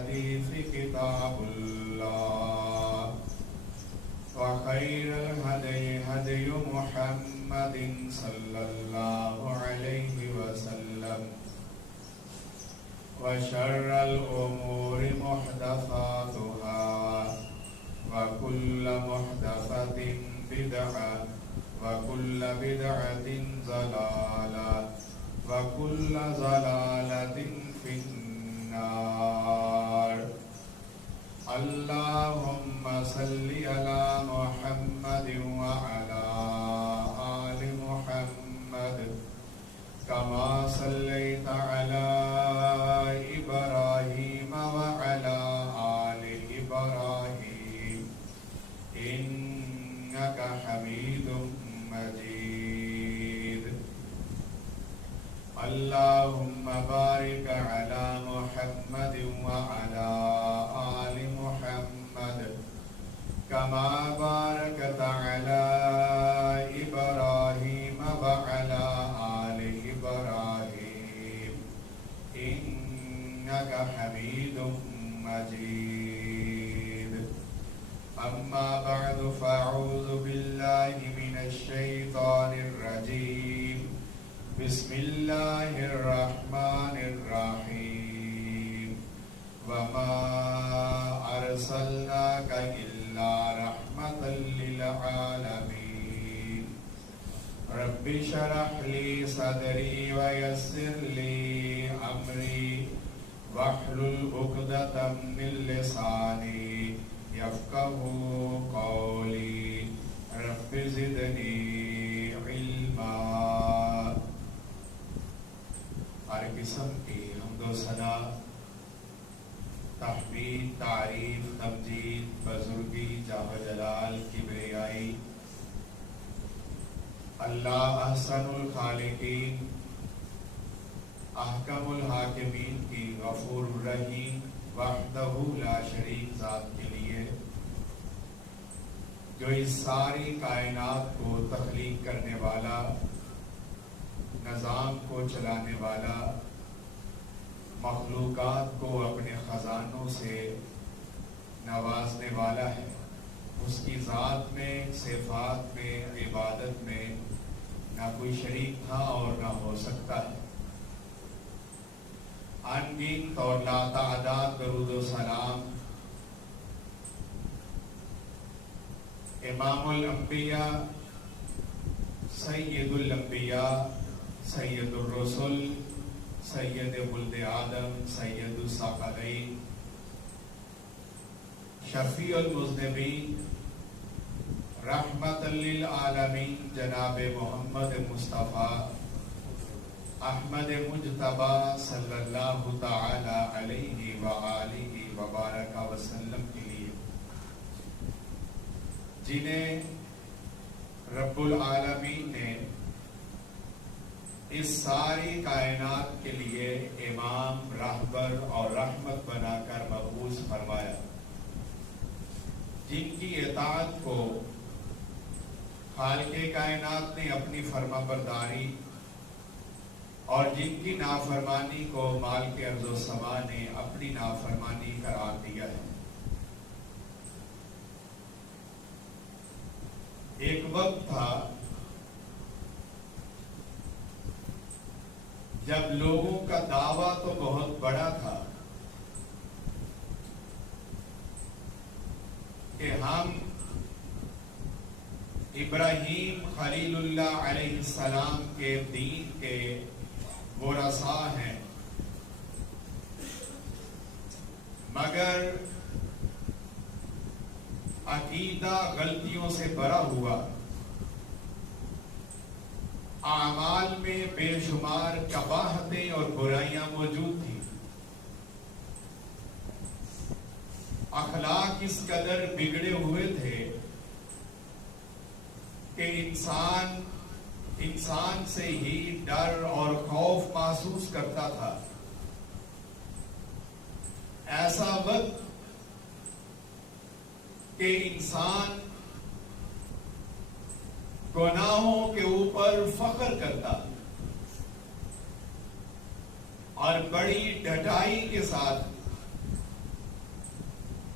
الحديث كتاب الله وخير الهدي هدي محمد صلى الله عليه وسلم وشر الأمور محدثاتها وكل محدثة بدعة وكل بدعة ضلالة وكل ضلالة في النار. اللهم صل على محمد وعلى آل محمد كما صليت على إبراهيم وعلى آل إبراهيم إنك حميد مجيد. اللهم بارك على محمد وعلى آل محمد كما باركت على إبراهيم وعلى آل إبراهيم إنك حميد مجيد. أما بعد فأعوذ بالله من الشيطان الرجيم. بسم الله الرحمن الرحيم. وما أرسلناك إلا رحمة للعالمين. رب اشرح لي صدري ويسر لي أمري واحلل عقدة من لساني يفقهوا قولي. رب زدني علما. ہر قسم کی حمد و ثنا، تحمید، تعریف، تمجید، بزرگی، جاہ جلال، کبریائی اللہ احسن الخالقین، احکم الحاکمین کی غفور الرحیم وحدہ لا شریک ذات کے لیے، جو اس ساری کائنات کو تخلیق کرنے والا، نظام کو چلانے والا، مخلوقات کو اپنے خزانوں سے نوازنے والا ہے. اس کی ذات میں، صفات میں، عبادت میں نہ کوئی شریک تھا اور نہ ہو سکتا ہے. ان گنت اور لا تعداد درود و سلام امام الانبیاء، سید الانبیاء، سید الرسل، سید ولد آدم، سید الثقلین، شفیع المذنبین، رحمت للعالمین جناب محمد مصطفیٰ احمد مجتبیٰ صلی اللہ تعالی علیہ وآلہ وبارک وسلم کے لیے، جنہیں رب العالمین نے اس ساری کائنات کے لیے امام، راہبر اور رحمت بنا کر مبعوث فرمایا، جن کی اطاعت کو خالق کائنات نے اپنی فرما برداری اور جن کی نافرمانی کو مالک ارض و سما نے اپنی نافرمانی قرار دیا ہے. ایک وقت تھا جب لوگوں کا دعویٰ تو بہت بڑا تھا کہ ہم ابراہیم خلیل اللہ علیہ السلام کے دین کے ورثاء ہیں، مگر عقیدہ غلطیوں سے بھرا ہوا، اعمال میں بے شمار قباحتیں اور برائیاں موجود تھیں، اخلاق اس قدر بگڑے ہوئے تھے کہ انسان سے ہی ڈر اور خوف محسوس کرتا تھا. ایسا وقت کہ انسان گناہوں کے اوپر فخر کرتا اور بڑی ڈٹائی کے ساتھ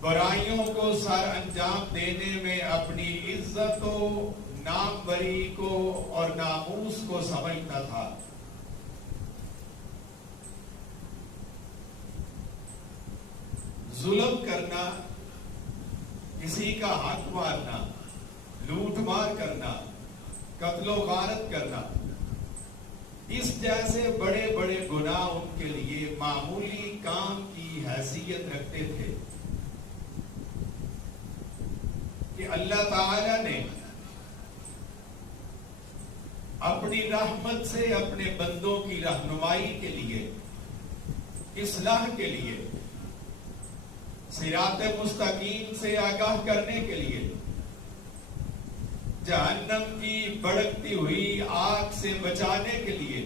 برائیوں کو سر انجام دینے میں اپنی عزت و ناموری کو اور ناموس کو سمجھتا تھا. ظلم کرنا، کسی کا حق مارنا، لوٹ مار کرنا، قتل و غارت کرنا، اس جیسے بڑے بڑے گناہ ان کے لیے معمولی کام کی حیثیت رکھتے تھے کہ اللہ تعالی نے اپنی رحمت سے اپنے بندوں کی رہنمائی کے لیے، اصلاح کے لیے، صراط مستقیم سے آگاہ کرنے کے لیے، جہنم کی بھڑکتی ہوئی آگ سے بچانے کے لیے،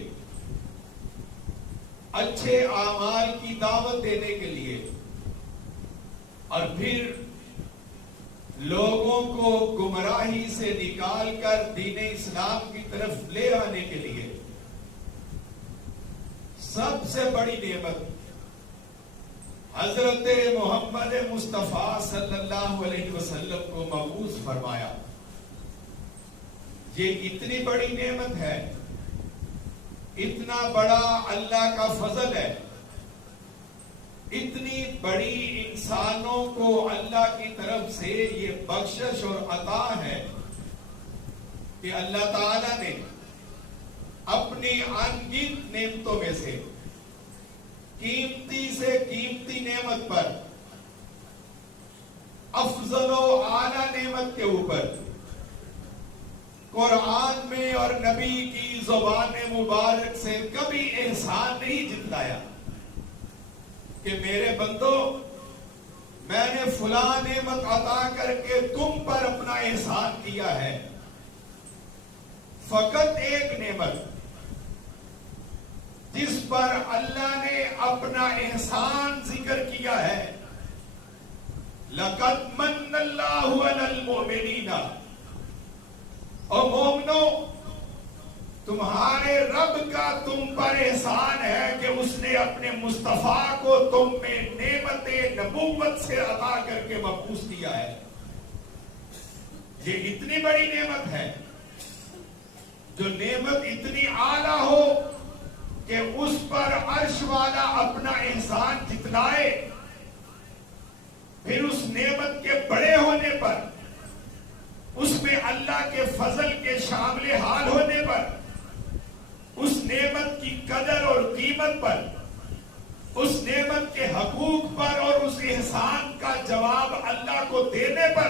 اچھے اعمال کی دعوت دینے کے لیے، اور پھر لوگوں کو گمراہی سے نکال کر دین اسلام کی طرف لے آنے کے لیے سب سے بڑی نعمت حضرت محمد مصطفیٰ صلی اللہ علیہ وسلم کو مبعوث فرمایا. یہ اتنی بڑی نعمت ہے، اتنا بڑا اللہ کا فضل ہے، اتنی بڑی انسانوں کو اللہ کی طرف سے یہ بخشش اور عطا ہے کہ اللہ تعالی نے اپنی ان گنت نعمتوں میں سے قیمتی سے قیمتی نعمت پر، افضل و اعلی نعمت کے اوپر قرآن میں اور نبی کی زبان مبارک سے کبھی احسان نہیں جتلایا کہ میرے بندو، میں نے فلاں نعمت عطا کر کے تم پر اپنا احسان کیا ہے. فقط ایک نعمت جس پر اللہ نے اپنا احسان ذکر کیا ہے، لَقَدْ مَنَّ اللَّهُ عَلَى الْمُؤْمِنِينَ. اور مومنو، تمہارے رب کا تم پر احسان ہے کہ اس نے اپنے مصطفیٰ کو تم میں نعمت نبوت سے عطا کر کے مبعوث کیا ہے. یہ اتنی بڑی نعمت ہے، جو نعمت اتنی اعلیٰ ہو کہ اس پر عرش والا اپنا احسان جتلائے، پھر اس نعمت کے بڑے ہونے پر، اس میں اللہ کے فضل کے شامل حال ہونے پر، اس نعمت کی قدر اور قیمت پر، اس نعمت کے حقوق پر اور اس احسان کا جواب اللہ کو دینے پر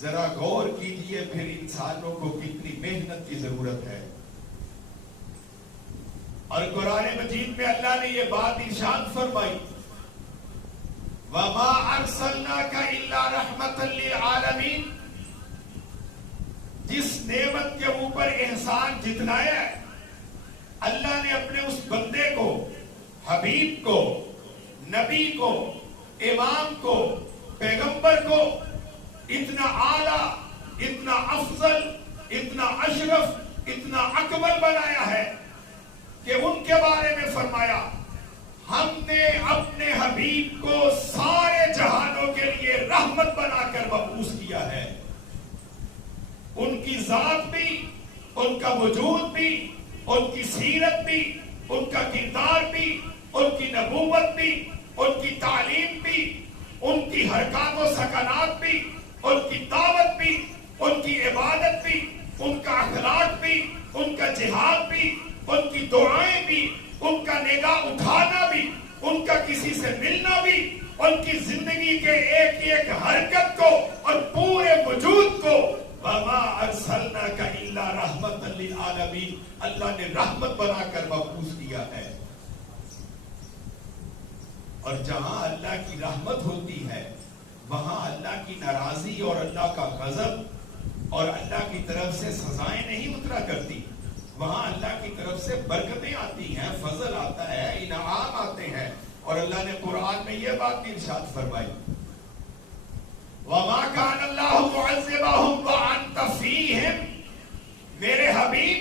ذرا غور کیجئے پھر انسانوں کو کتنی محنت کی ضرورت ہے. اور قرآن مجید میں اللہ نے یہ بات ارشاد فرمائی، وَمَا أَرْسَلْنَاكَ إِلَّا رَحْمَةً لِلْعَالَمِينَ. جس نعمت کے اوپر احسان جتلایا ہے، اللہ نے اپنے اس بندے کو، حبیب کو، نبی کو، امام کو، پیغمبر کو اتنا اعلیٰ، اتنا افضل، اتنا اشرف، اتنا اکمل بنایا ہے کہ ان کے بارے میں فرمایا، ہم نے اپنے حبیب کو سارے جہانوں کے لیے رحمت بنا کر مبعوث کیا ہے. ان کی ذات بھی، ان کا وجود بھی، ان کی سیرت بھی، ان کا کردار بھی، ان کی نبوت بھی، ان کی تعلیم بھی، ان کی حرکات و سکنات بھی، ان کی دعوت بھی، ان کی عبادت بھی، ان کا اخلاق بھی، ان کا جہاد بھی، ان کی دعائیں بھی، ان کا نگاہ اٹھانا بھی، ان کا کسی سے ملنا بھی، ان کی زندگی کے ایک ایک حرکت کو اور پورے وجود کو وَمَا أَرْسَلْنَاكَ إِلَّا رَحْمَةً لِلْعَالَمِينَ، اللہ نے رحمت بنا کر مبعوث کیا ہے. اور جہاں اللہ کی رحمت ہوتی ہے وہاں اللہ کی ناراضی اور اللہ کا غضب اور اللہ کی طرف سے سزائیں نہیں اترا کرتی. وہاں اللہ کی طرف سے برکتیں آتی ہیں، فضل آتا ہے، انعام آتے ہیں. اور اللہ نے قرآن میں یہ بات بھی ارشاد فرمائی، وَمَا كَانَ اللَّهُ مُعَذِّبَهُمْ وَأَنْتَ فِيهِمْ. میرے حبیب،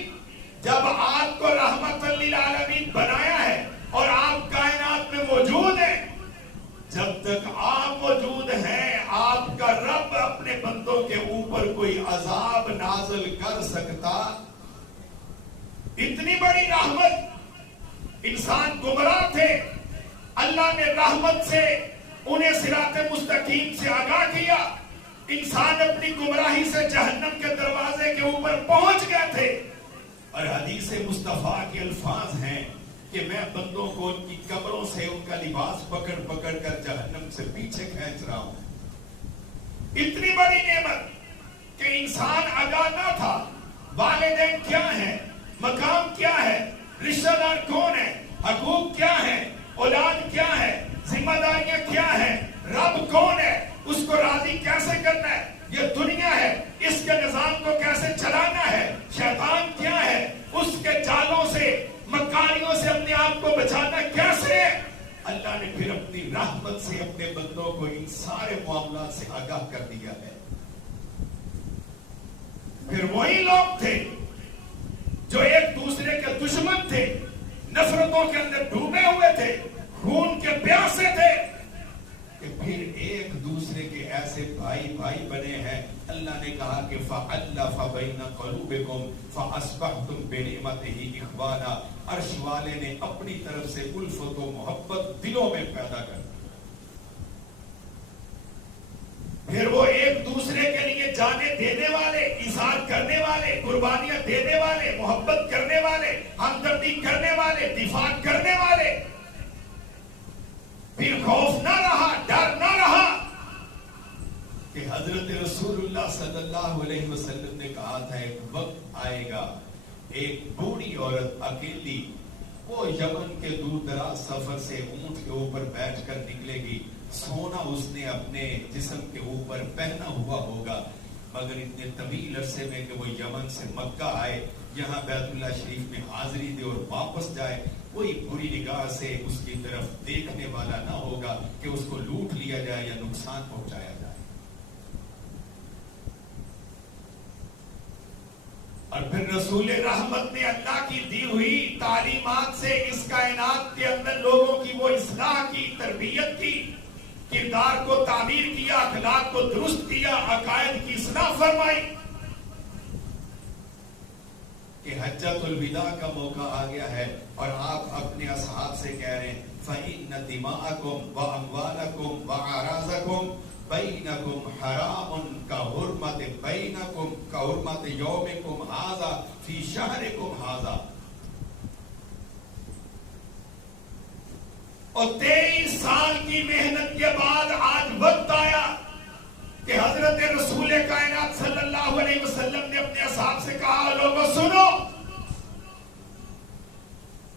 جب آپ کو رحمت للعالمین بنایا ہے اور آپ کائنات میں موجود ہیں، جب تک آپ موجود ہیں آپ کا رب اپنے بندوں کے اوپر کوئی عذاب نازل کر سکتا؟ اتنی بڑی رحمت، انسان گمراہ تھے، اللہ نے رحمت سے انہیں صراط مستقیم سے آگاہ کیا، انسان اپنی گمراہی سے جہنم کے دروازے کے اوپر پہنچ گئے تھے، اور حدیث مصطفیٰ کے الفاظ ہیں کہ میں بندوں کو ان کی کمروں سے ان کا لباس پکڑ پکڑ کر جہنم سے پیچھے کھینچ رہا ہوں۔ اتنی بڑی نعمت کہ انسان آگاہ نہ تھا، والدین کیا ہیں، مقام کیا ہے، رشتہ دار کون ہے، حقوق کیا ہے، اولاد کیا ہے، ذمہ داریاں کیا ہیں، رب کون ہے، اس کو راضی کیسے کرنا ہے، یہ دنیا ہے اس کے نظام کو کیسے چلانا ہے، شیطان کیا ہے، اس کے جالوں سے مکاریوں سے اپنے آپ کو بچانا کیسے ہے۔ اللہ نے پھر اپنی رحمت سے اپنے بندوں کو ان سارے معاملات سے آگاہ کر دیا ہے۔ پھر وہی لوگ تھے جو ایک دوسرے کے دشمن تھے، نفرتوں کے اندر ڈوبے ہوئے تھے، خون کے پیاسے تھے، کہ پھر ایک دوسرے کے ایسے بھائی بھائی بنے ہیں۔ اللہ نے کہا کہ فَأَلَّفَ بَيْنَ قَلُوبِكُمْ فَأَصْبَحْتُمْ بِنِعْمَتِهِ إِخْوَانًا، عرش والے نے اپنی طرف سے الفت و محبت دلوں میں پیدا کر دی۔ پھر وہ ایک دوسرے کے لیے جانیں دینے والے، اظہار کرنے والے، قربانیاں دینے والے، محبت کرنے والے، ہمدردی کرنے والے، دفاع کرنے والے۔ پھر خوف نہ رہا، ڈر نہ رہا، کہ حضرت رسول اللہ صلی اللہ علیہ وسلم نے کہا تھا ایک وقت آئے گا ایک بوڑھی عورت اکیلی وہ یمن کے دور دراز سفر سے اونٹ کے اوپر بیٹھ کر نکلے گی، سونا اس نے اپنے جسم کے اوپر پہنا ہوا ہوگا، مگر اتنے طویل عرصے میں کہ وہ یمن سے مکہ آئے، یہاں بیت اللہ شریف میں حاضری دے اور واپس جائے، کوئی بری نگاہ سے اس کی طرف دیکھنے والا نہ ہوگا کہ اس کو لوٹ لیا جائے یا نقصان پہنچایا جائے۔ اور پھر رسول رحمت نے اللہ کی دی ہوئی تعلیمات سے اس کائنات کے اندر لوگوں کی وہ اصلاح کی، تربیت کی، کردار کو تعمیر کیا، اخلاق کو درست کیا، عقائد کی اصلاح فرمائی، کہ حجۃ الوداع کا موقع آ گیا ہے اور آپ اپنے اصحاب سے کہہ رہے ہیں فَإِنَّ دِمَاءَكُمْ وَأَمْوَالَكُمْ وَأَعْرَاضَكُمْ بَيْنَكُمْ حَرَامٌ كَحُرْمَةِ بَيْنَكُمْ كَحُرْمَةِ يَوْمِكُمْ هَذَا فِي شَهْرِكُمْ هَذَا۔ اور 23 سال کی محنت کے بعد آج وقت آیا کہ حضرت رسول کائنات صلی اللہ علیہ وسلم نے اپنے اصحاب سے کہا لوگوں سنو،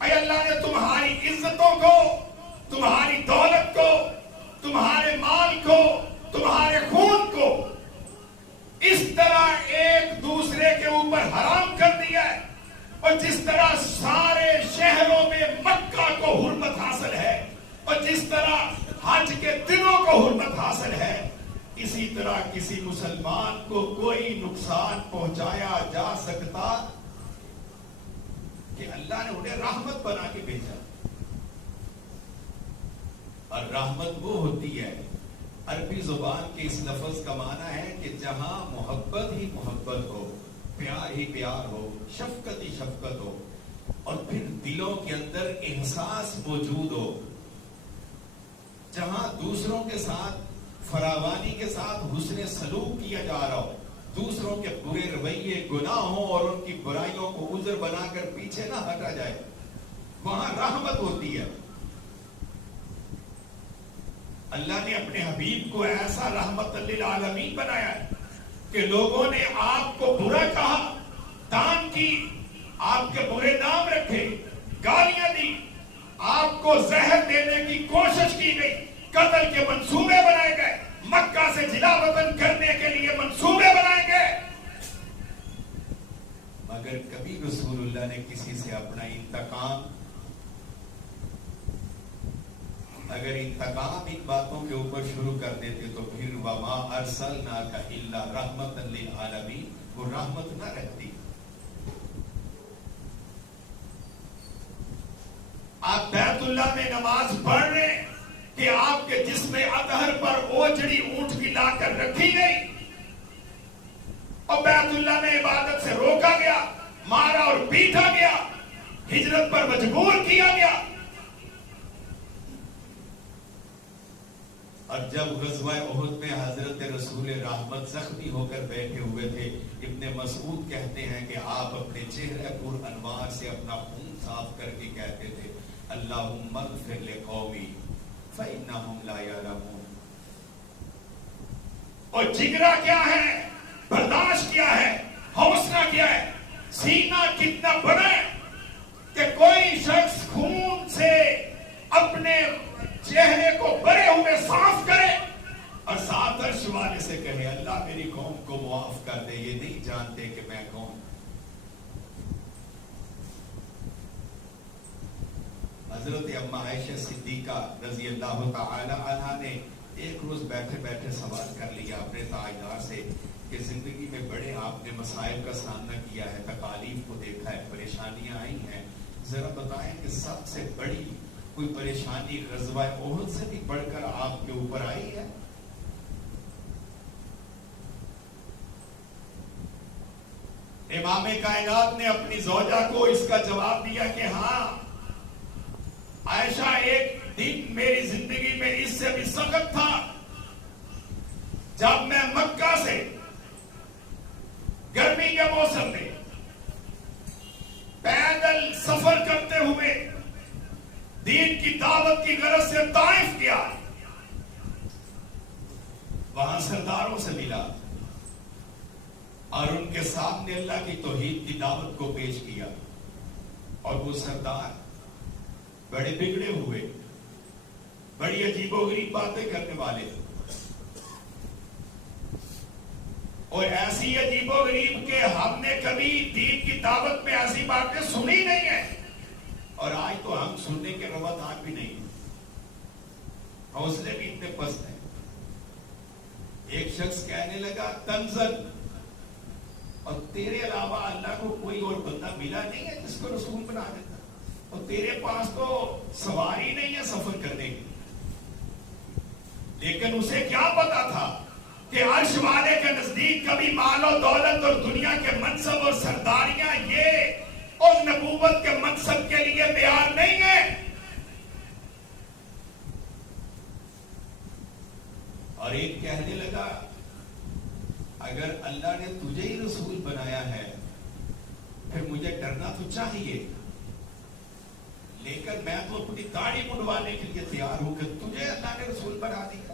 اے اللہ نے تمہاری عزتوں کو، تمہاری دولت کو، تمہارے مال کو، تمہارے خون کو اس طرح ایک دوسرے کے اوپر حرام کر دیا ہے، اور جس طرح سارے شہروں میں مکہ کو حرمت حاصل ہے اور جس طرح حج کے دنوں کو حرمت حاصل ہے، اسی طرح کسی مسلمان کو کوئی نقصان پہنچایا جا سکتا کہ اللہ نے انہیں رحمت بنا کے بھیجا۔ اور رحمت وہ ہوتی ہے، عربی زبان کے اس لفظ کا معنی ہے کہ جہاں محبت ہی محبت ہو، پیار ہی پیار ہو، شفقت ہی شفقت ہو، اور پھر دلوں کے اندر احساس موجود ہو، جہاں دوسروں کے ساتھ فراوانی کے ساتھ حسن سلوک کیا جا رہا ہو، دوسروں کے برے رویے گناہ ہوں اور ان کی برائیوں کو عذر بنا کر پیچھے نہ ہٹا جائے، وہاں رحمت ہوتی ہے۔ اللہ نے اپنے حبیب کو ایسا رحمت للعالمین بنایا ہے کہ لوگوں نے آپ کو برا کہا، تان کی، آپ کے برے نام رکھے، گالیاں دی، آپ کو زہر دینے کی کوشش کی گئی، قتل کے منصوبے بنائے گئے، مکہ سے جلا وطن کرنے کے لیے منصوبے بنائے گئے، مگر کبھی رسول اللہ نے کسی سے اپنا انتقام، اگر انتقام ان باتوں کے اوپر شروع کر دیتے تو پھر وما ارسلناک الا رحمتا للعالمین، وہ رحمت نہ رہتی۔ آپ بیت اللہ میں نماز پڑھ رہے ہیں کہ آپ کے جسم نہر پر اوجڑی اونٹ کی لا کر رکھی گئی اور بیت اللہ میں عبادت سے روکا گیا، مارا اور پیٹا گیا، ہجرت پر مجبور کیا گیا. اور جب غزوہ احد میں حضرت رسول رحمت زخمی ہو کر بیٹھے ہوئے تھے، ابن مسعود کہتے ہیں کہ آپ اپنے چہرے پر انوار سے اپنا خون صاف کر کے کہتے تھے اللہم اغفر لقومی فإنہم لا یعلمون. اور جگرا کیا ہے، برداشت کیا ہے، حوصلہ کیا ہے، سینہ کتنا بڑا ہے کہ کوئی شخص خون سے اپنے چہرے کو بھرے ہوئے صاف کرے اور ساتھ عرش والے سے کہے اللہ میری قوم کو معاف کر دے. یہ نہیں جانتے کہ میں کون. حضرت اما عائشہ صدیقہ رضی اللہ تعالی عنہا نے ایک روز بیٹھے بیٹھے سوال کر لیا اپنے تاجدار سے کہ زندگی میں بڑے آپ نے مسائل کا سامنا کیا ہے، تکالیف کو دیکھا ہے، پریشانیاں آئی ہیں، ذرا بتائیں کہ سب سے بڑی کوئی پریشانی غزوہ احد سے بھی بڑھ کر آپ کے اوپر آئی ہے؟ امام کائنات نے اپنی زوجہ کو اس کا جواب دیا کہ ہاں عائشہ، ایک دن میری زندگی میں اس سے بھی سخت تھا جب میں مکہ سے گرمی کے موسم میں پیدل سفر کرتے ہوئے دین کی دعوت کی غرض سے طائف کیا، وہاں سرداروں سے ملا اور ان کے سامنے اللہ کی توحید کی دعوت کو پیش کیا. اور وہ سردار بڑے بگڑے ہوئے، بڑی عجیب و غریب باتیں کرنے والے، اور ایسی عجیب و غریب کہ ہم نے کبھی دین کی دعوت میں ایسی باتیں سنی نہیں ہیں، اور آج تو ہم سننے کے روت آج بھی نہیں، حوصلے بھی اتنے پست ہیں. ایک شخص کہنے لگا تنزل، اور تیرے علاوہ اللہ کو کوئی اور بندہ ملا نہیں ہے جس کو رسول بنا دیتا، اور تیرے پاس تو سواری نہیں ہے سفر کرنے کی. لیکن اسے کیا پتا تھا کہ عرش والے کے نزدیک کبھی مال و دولت اور دنیا کے منصب اور سرداریاں یہ اور نبوت کے منصب کے لیے معیار نہیں ہے. اور ایک کہنے لگا اگر اللہ نے تجھے ہی رسول بنایا ہے پھر مجھے ڈرنا تو چاہیے، لیکن میں تو اپنی داڑھی منڈوانے کے لیے تیار ہوں کہ تجھے اللہ نے رسول بنا دیا.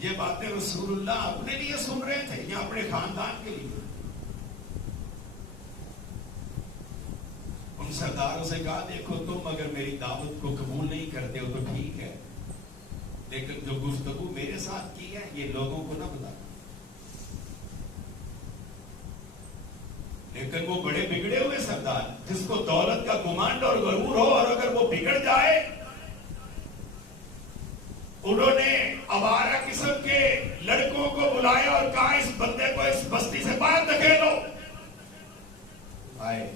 یہ باتیں رسول اللہ اپنے لیے سن رہے تھے یا اپنے خاندان کے لیے؟ ان سرداروں سے کہا دیکھو تم اگر میری دعوت کو قبول نہیں کرتے ہو تو ٹھیک ہے، لیکن جو گفتگو میرے ساتھ کی ہے یہ لوگوں کو نہ بتا. لیکن وہ بڑے بگڑے ہوئے سردار جس کو دولت کا گمانڈ اور غرور ہو، اور اگر وہ بگڑ جائے، انہوں نے آوارہ قسم کے لڑکوں کو بلایا اور کہا اس بندے کو اس بستی سے باہر دھکیلو. آئے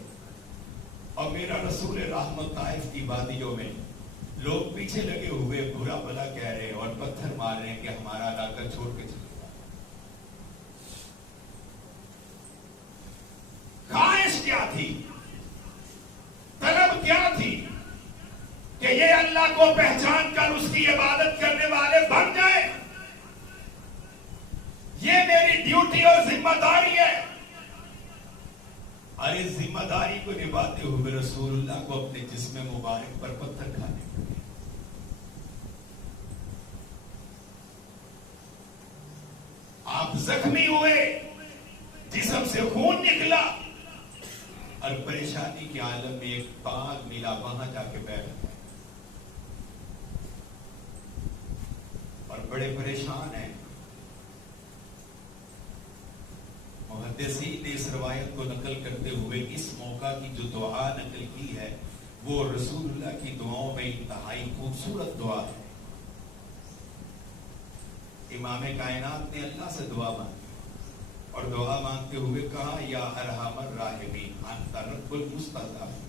اور میرا رسول رحمت طائف کی وادیوں میں لوگ پیچھے لگے ہوئے برا بھلا کہہ رہے اور پتھر مار رہے ہیں کہ ہمارا علاقہ چھوڑ کے چلے گا. خواہش کیا تھی، طلب کیا تھی کہ یہ اللہ کو پہچان کر اس کی عبادت کرنے والے بن جائے. یہ میری ڈیوٹی اور ذمہ داری ہے. اور اس ذمہ داری کو نبھاتے ہوئے رسول اللہ کو اپنے جسم مبارک پر پتھر کھانے پڑے. آپ زخمی ہوئے، جسم سے خون نکلا، اور پریشانی کے عالم میں ایک باغ ملا، وہاں جا کے بیٹھ گئے اور بڑے پریشان ہیں. محدثین نے اس روایت کو نقل کرتے ہوئے اس موقع کی جو دعا نقل کی ہے وہ رسول اللہ کی دعاؤں میں انتہائی خوبصورت دعا ہے. امام کائنات نے اللہ سے دعا مانگی اور دعا مانگتے ہوئے کہا یا ارحم الراحمین انت رب المستضعفین.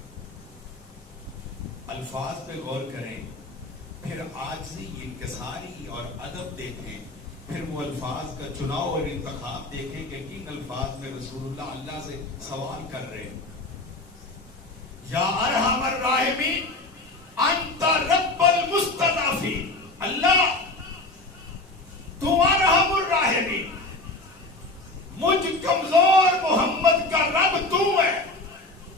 الفاظ پہ غور کریں، پھر عاجزی، انکساری اور ادب دیکھیں، پھر وہ الفاظ کا چناؤ اور انتخاب دیکھیں کہ کن الفاظ میں رسول اللہ سے سوال کر رہے ہیں. یا ارحم الراحمین انت رب المستضعفین، اللہ تو ارحم الراحمین، مجھ کمزور محمد کا رب تو ہے،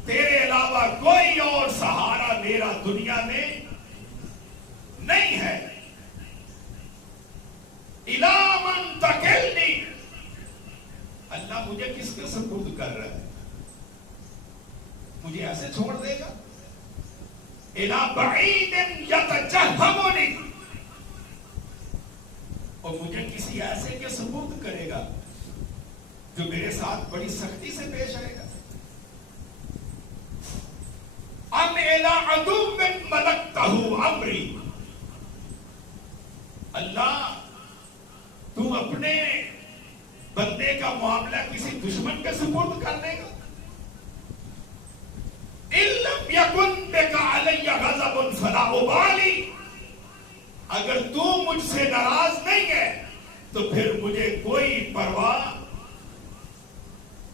تیرے علاوہ کوئی اور سہارا میرا دنیا میں نہیں ہے. اِلیٰ مَن تَکِلْنِی، اللہ مجھے کس کے سپرد کر رہا ہے؟ مجھے ایسے چھوڑ دے گا؟ اِلیٰ بَعِیدٍ یَتَجَہَّمُنِی، اور مجھے کسی ایسے کے سپرد کرے گا جو میرے ساتھ بڑی سختی سے پیش آئے گا. ام اِلیٰ عَدُوٍّ مَلَکْتَہُ امری، اللہ تم اپنے بندے کا معاملہ کسی دشمن کے سپرد کر دے گا؟ اِن لَمْ یَکُنْ بِکَ عَلَیَّ غَضَبٌ فَلَا أُبَالِی، اگر تو مجھ سے ناراض نہیں ہے تو پھر مجھے کوئی پرواہ.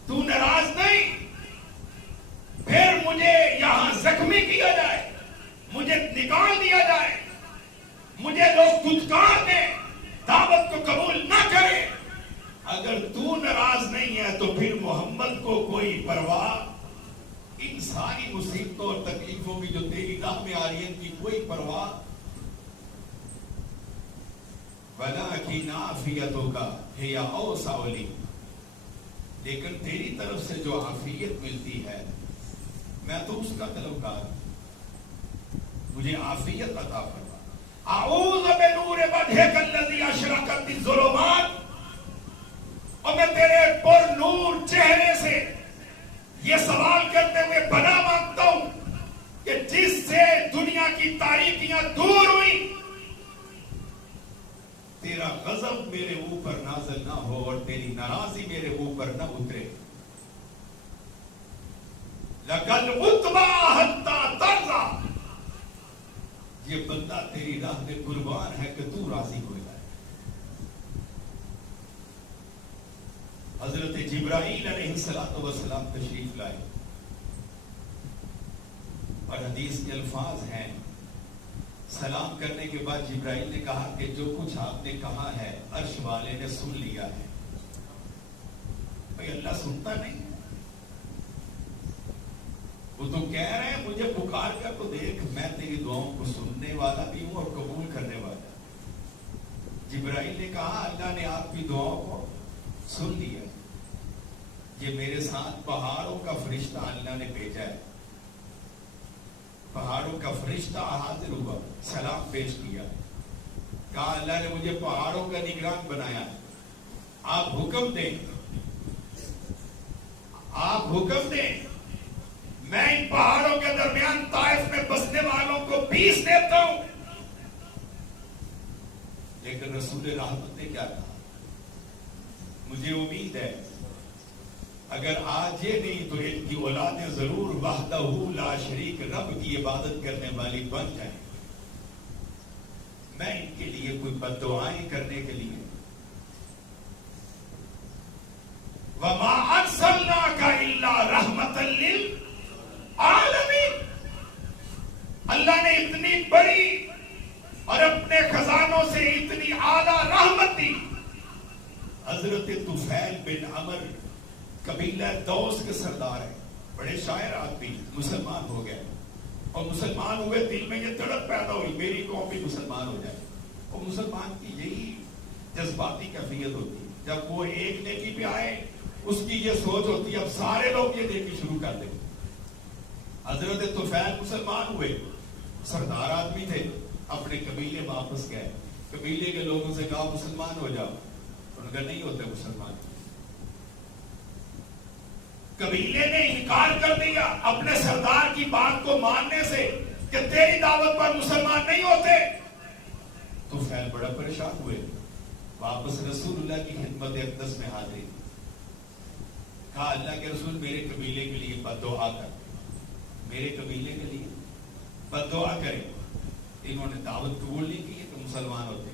تو ناراض نہیں، پھر مجھے یہاں زخمی کیا جائے، مجھے نکال دیا جائے، مجھے لوگ دھتکار دیں، دعوت کو قبول نہ کریں، اگر تو ناراض نہیں ہے تو پھر محمد کو کوئی پرواہ. ان ساری مصیبتوں اور تکلیفوں کی جو تیری راہ میں آ رہی ہے ان کی کوئی پرواہ. وَلَٰكِنْ عَافِيَتُكَ هِيَ أَوْسَعُ لِي، لیکن تیری طرف سے جو عافیت ملتی ہے میں تو اس کا طلبگار ہوں، مجھے عافیت عطا فرما. اعوذ بنور وجهك الذي اشرقت الظلمات، اور میں تیرے پر نور چہرے سے یہ سوال کرتے ہوئے پناہ مانگتا ہوں کہ جس سے دنیا کی تاریکیاں دور ہوئی، تیرا غضب میرے اوپر نازل نہ ہو اور تیری ناراضی میرے اوپر نہ اترے. لَقَدْ أُتْبَعَ حَتَّى تَرْضَى، یہ بندہ تیری راہ میں قربان ہے کہ تو راضی ہو جائے. حضرت جبرائیل علیہ السلام تشریف لائے اور حدیث کے الفاظ ہیں، سلام کرنے کے بعد جبرائیل نے کہا کہ جو کچھ آپ نے کہا ہے عرش والے نے سن لیا ہے. بھئی اللہ سنتا نہیں، وہ تو کہہ رہے ہیں مجھے پکار کر تو دیکھ، میں تیری دعاؤں کو سننے والا بھی ہوں اور قبول کرنے والا. جبرائیل نے کہا اللہ نے آپ کی دعاؤں کو سن لیا، یہ میرے ساتھ پہاڑوں کا فرشتہ اللہ نے بھیجا ہے. پہاڑوں کا فرشتہ حاضر ہوا، سلام پیش کیا، کہا اللہ نے مجھے پہاڑوں کا نگران بنایا، آپ حکم دیں، آپ حکم دیں، میں ان پہاڑوں کے درمیان طائف میں بسنے والوں کو پیس دیتا ہوں. لیکن رسول رحمت نے کیا کہا؟ مجھے امید ہے اگر آج یہ نہیں تو ان کی اولادیں ضرور وحدہ لا شریک رب کی عبادت کرنے والی بن جائیں. میں ان کے لیے کوئی بد دعائیں کرنے کے لیے وَمَا أَرْسَلْنَاكَ إِلَّا رَحْمَةً لِلْعَالَمِينَ، اللہ نے اتنی بڑی اور اپنے خزانوں سے اتنی اعلیٰ رحمت دی. حضرت طفیل بن عمر قبیلہ دوس کے سردار ہیں، بڑے شاعر آدمی، مسلمان ہو گئے اور مسلمان ہوئے، دل میں یہ تڑپ پیدا ہوئی میری قوم بھی مسلمان ہو جائے. اور مسلمان کی یہی جذباتی کیفیت ہوتی ہے، جب وہ ایک نیکی پہ آئے اس کی یہ سوچ ہوتی ہے اب سارے لوگ یہ نیکی شروع کر دیں. حضرت طفیل مسلمان ہوئے، سردار آدمی تھے، اپنے قبیلے واپس گئے، قبیلے کے لوگوں سے کہا مسلمان ہو جاؤ، ان کا نہیں ہوتے مسلمان. قبیلے نے انکار کر دیا اپنے سردار کی بات کو ماننے سے کہ تیری دعوت پر مسلمان نہیں ہوتے. تو فیل بڑا پریشان ہوئے، واپس رسول اللہ کی خدمت اقدس میں حاضر، کہا اللہ کے رسول میرے قبیلے کے لیے بد دعا کر، میرے قبیلے کے لیے بد دعا کریں. انہوں انہوں نے دعوت قبول نہیں کی تو مسلمان ہوتے.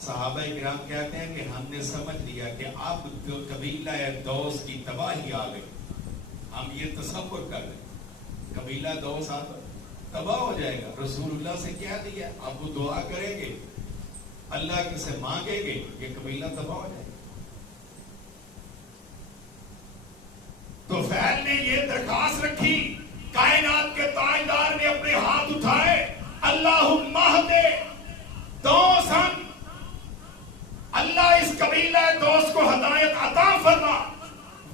صحابہ کرام کہتے ہیں کہ ہم نے سمجھ لیا کہ اب جو قبیلہ دوس کی تباہی آ گئی. ہم یہ تصور کر رہے قبیلہ دوس تباہ ہو جائے گا. رسول اللہ سے کیا دیا, اب وہ دعا کریں گے, اللہ کے سے مانگیں گے, یہ قبیلہ تباہ ہو جائے گا. تو فیل نے یہ درخواست رکھی, کائنات کے تاجدار نے اپنے ہاتھ اٹھائے, اللہم اہد دوسن, اللہ اس قبیلہ دوست کو ہدایت عطا فرما,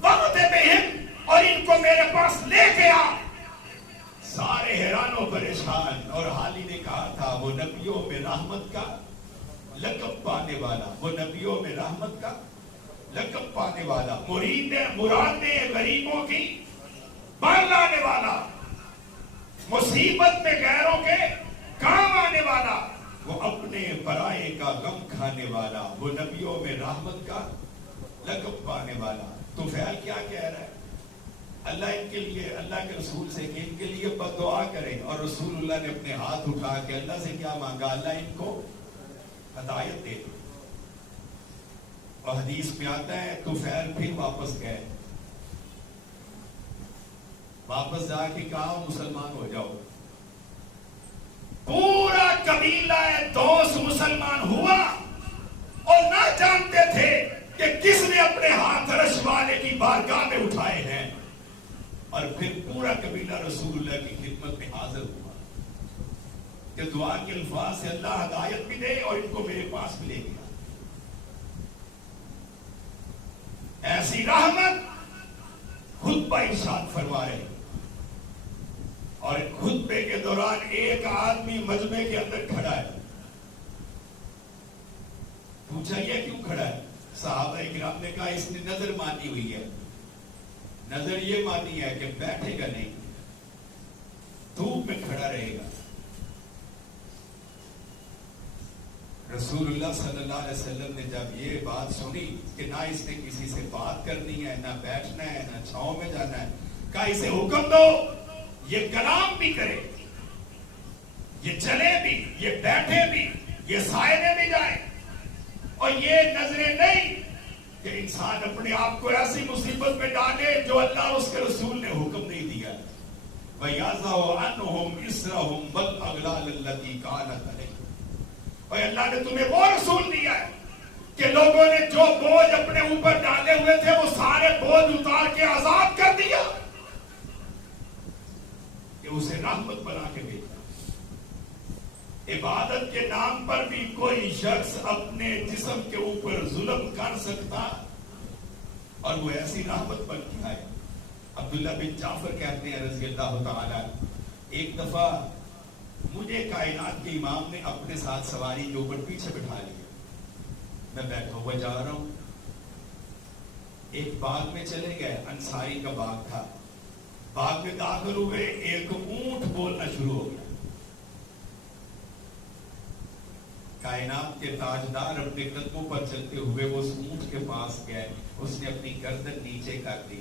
وقت بہم, اور ان کو میرے پاس لے کے آ. سارے حیران و پریشان, اور حالی نے کہا تھا وہ نبیوں میں رحمت کا لقب پانے والا, وہ نبیوں میں رحمت کا لقب پانے والا, مرادیں غریبوں کی بان لانے والا, مصیبت میں غیروں کے کام آنے والا, وہ اپنے برائے کا غم کھانے والا, وہ نبیوں میں رحمت کا لقب پانے والا. تو فعل کیا کہہ رہا ہے, اللہ ان کے لیے, اللہ کے رسول سے کہ ان کے لیے بد دعا کریں, اور رسول اللہ نے اپنے ہاتھ اٹھا کے اللہ سے کیا مانگا, اللہ ان کو ہدایت دے. اور حدیث میں آتا ہے تو فعل پھر واپس گئے, واپس جا کے کہا مسلمان ہو جاؤ. پورا قبیلہ دوست مسلمان ہوا, اور نہ جانتے تھے کہ کس نے اپنے ہاتھ عرش والے کی بارگاہ میں اٹھائے ہیں. اور پھر پورا قبیلہ رسول اللہ کی خدمت میں حاضر ہوا کہ دعا کے الفاظ سے اللہ ہدایت بھی دے اور ان کو میرے پاس بھی لے گیا. ایسی رحمت خطبہ ارشاد فرما رہے, اور خطبے کے دوران ایک آدمی مجمع کے اندر کھڑا ہے. پوچھا یہ کیوں کھڑا ہے؟ صحابہ کرام نے کہا اس نے نظر مانی ہوئی ہے. نظر یہ مانی ہے کہ بیٹھے گا نہیں, دھوپ میں کھڑا رہے گا. رسول اللہ صلی اللہ علیہ وسلم نے جب یہ بات سنی کہ نہ اس نے کسی سے بات کرنی ہے, نہ بیٹھنا ہے, نہ چھاؤں میں جانا ہے, کہا اسے حکم دو یہ کلام بھی کرے, یہ چلے بھی, یہ بیٹھے بھی, یہ سائے میں بھی جائے. اور یہ نظریں نہیں کہ انسان اپنے آپ کو ایسی مصیبت میں ڈالے جو اللہ اس کے رسول نے حکم نہیں دیا. وَيَضَعُ عَنْهُمْ إِسْرَهُمْ وَالْأَغْلَالَ الَّتِي كَانَتْ عَلَيْهِمْ. اور اللہ نے تمہیں وہ رسول دیا ہے کہ لوگوں نے جو بوجھ اپنے اوپر ڈالے ہوئے تھے وہ سارے بوجھ اتار کے آزاد کر دیا, کہ اسے رحمت بنا کے بھیجا. عبادت کے نام پر بھی کوئی شخص اپنے جسم کے اوپر ظلم کر سکتا, اور وہ ایسی رحمت بن کے آئے. عبداللہ بن جعفر کہتے ہیں رضی اللہ تعالی, ایک دفعہ مجھے کائنات کے امام نے اپنے ساتھ سواری کے اوپر پیچھے بٹھا لیا. میں بیٹھا ہوا جا رہا ہوں, ایک باغ میں چلے گئے, انصاری کا باغ تھا. باغ میں داخل ہوئے, ایک اونٹ بولنا شروع ہو گیا. کائنات کے تاجدار اپنے قدموں پر چلتے ہوئے وہ اس اونٹ کے پاس گئے, اس نے اپنی گردن نیچے کر دی.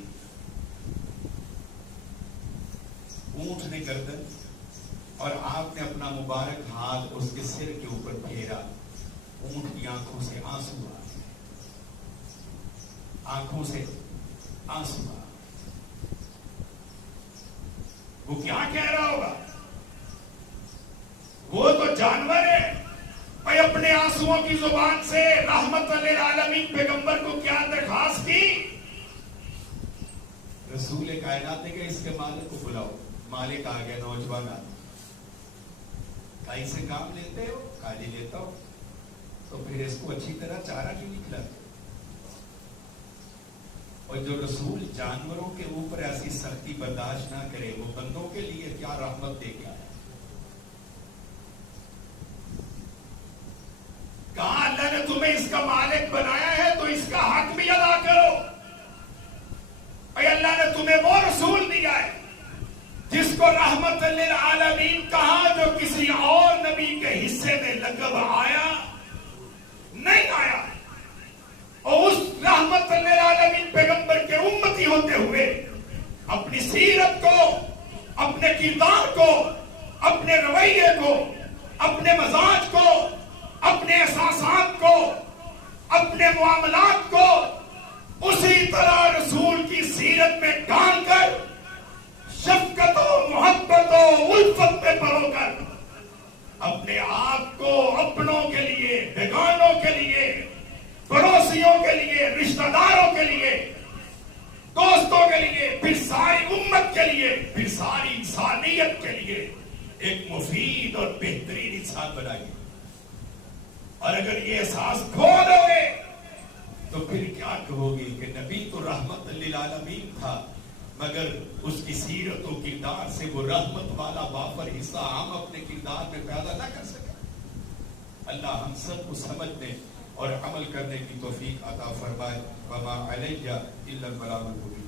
اونٹ نے گردن, اور آپ نے اپنا مبارک ہاتھ اس کے سر کے اوپر پھیرا. اونٹ کی آنکھوں سے آنسو آ گئے, آنکھوں سے آنسو آ. وہ کیا کہہ رہا ہوگا؟ وہ تو جانور ہے, اور اپنے آنسوؤں کی زبان سے رحمت للعالمین پیغمبر کو کیا درخواست کی؟ رسول کائنات نے کہا اس کے مالک کو بلاؤ. مالک آ گیا, نوجوان آدمی. کہا اسے کام لیتے ہو؟ کہا جی لیتا ہوں. تو پھر اس کو اچھی طرح چارہ کیوں نہیں کھلاتے؟ اور جو رسول جانوروں کے اوپر ایسی سختی برداشت نہ کرے, وہ بندوں کے لیے کیا رحمت دے کے آیا. کہا اللہ نے تمہیں اس کا مالک بنایا ہے تو اس کا حق بھی ادا کرو. اور اللہ نے تمہیں وہ رسول دیا ہے جس کو رحمت للعالمین کہا, جو کسی اور نبی کے حصے میں لقب آیا نہیں آیا. اور اس رحمت للعالمین پیغمبر کے امتی ہوتے ہوئے اپنی سیرت کو, اپنے کردار کو, رویے کو، اپنے مزاج کو، اپنے احساسات کو، اپنے معاملات کو اسی طرح رسول کی سیرت میں ڈال کر شفقت و محبت و الفت میں پرو کر اپنے آپ کو اپنوں کے لیے، بیگانوں کے لیے، پڑوسیوں کے لیے، رشتہ داروں کے لیے، دوستوں کے لیے، پھر ساری امت کے لیے، پھر ساری انسانیت کے لیے ایک مفید اور بہترین انسان بنائیے. اور اگر یہ احساس کھو دو گے تو پھر کیا کہو گے کہ نبی تو رحمت للعالمین تھا، مگر اس کی سیرت و کردار سے وہ رحمت والا وافر حصہ ہم اپنے کردار میں پیدا نہ کر سکے. اللہ ہم سب کو سمجھنے اور عمل کرنے کی توفیق عطا فرمائے. وما علیہ الا البلاغ المبین.